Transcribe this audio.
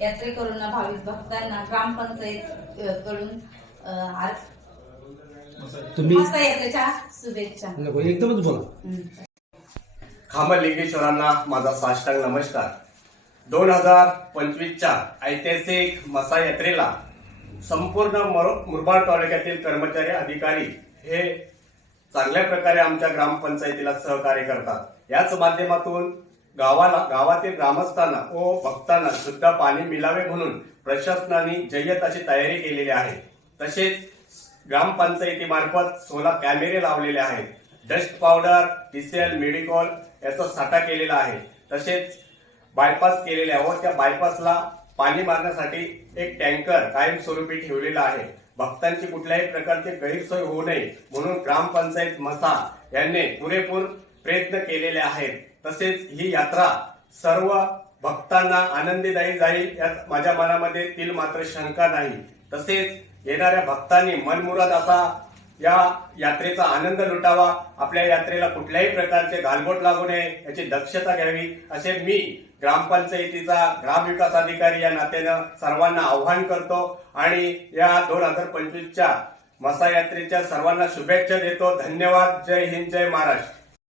यात्रेकरूंना भाविक भक्तांना ग्रामपंचायत कडून यात्रेच्या शुभेच्छा. एकदमच बोला. खामलिंगेश्वरांना माझा साष्टांग नमस्कार. दोन हजार पंचवीसच्या ऐतिहासिक मसा यात्रेला संपूर्ण मोर- मुरबाड तालुक्यातील कर्मचारी अधिकारी हे चांगल्या प्रकारे आमच्या ग्रामपंचायतीला सहकार्य करतात. याच माध्यमातून गावाला गावातील ग्रामस्थांना व भक्तांना सुद्धा पाणी मिळावे म्हणून प्रशासनाने जय्यत अशी तयारी केलेली आहे. तसेच ग्रामपंचायतीमार्फत सोलर कॅमेरे लावलेले आहेत. डस्ट पावडर टीसीएल मेडिकॉल याचा साठा केलेला आहे. तसेच बायपास केलेले आहे व त्या बायपासला पाणी मारण्यासाठी एक टँकर कायमस्वरूपी ठेवलेला आहे. भक्तांची कुठल्याही प्रकारची गैरसोय होऊ नये म्हणून ग्रामपंचायत मसा यांनी पुरेपूर प्रयत्न केलेले आहेत. तसेच ही यात्रा सर्व भक्तांना आनंदीदायी जाईल यात माझ्या मनामध्ये तील मात्र शंका नाही. तसेच येणाऱ्या भक्तांनी मनमुराद असा या यात्रेचा आनंद लुटावा आपल्या यात्रेला कुठल्याही प्रकारचे घालबोट लागू नये याची दक्षता घ्यावी असे मी ग्रामपंचायतीचा ग्रामविकास अधिकारी या नात्यानं सर्वांना आव्हान करतो आणि या दोन हजार पंचवीसच्या मसा यात्रेच्या सर्वांना शुभेच्छा देतो. धन्यवाद. जय हिंद. जय महाराष्ट्र.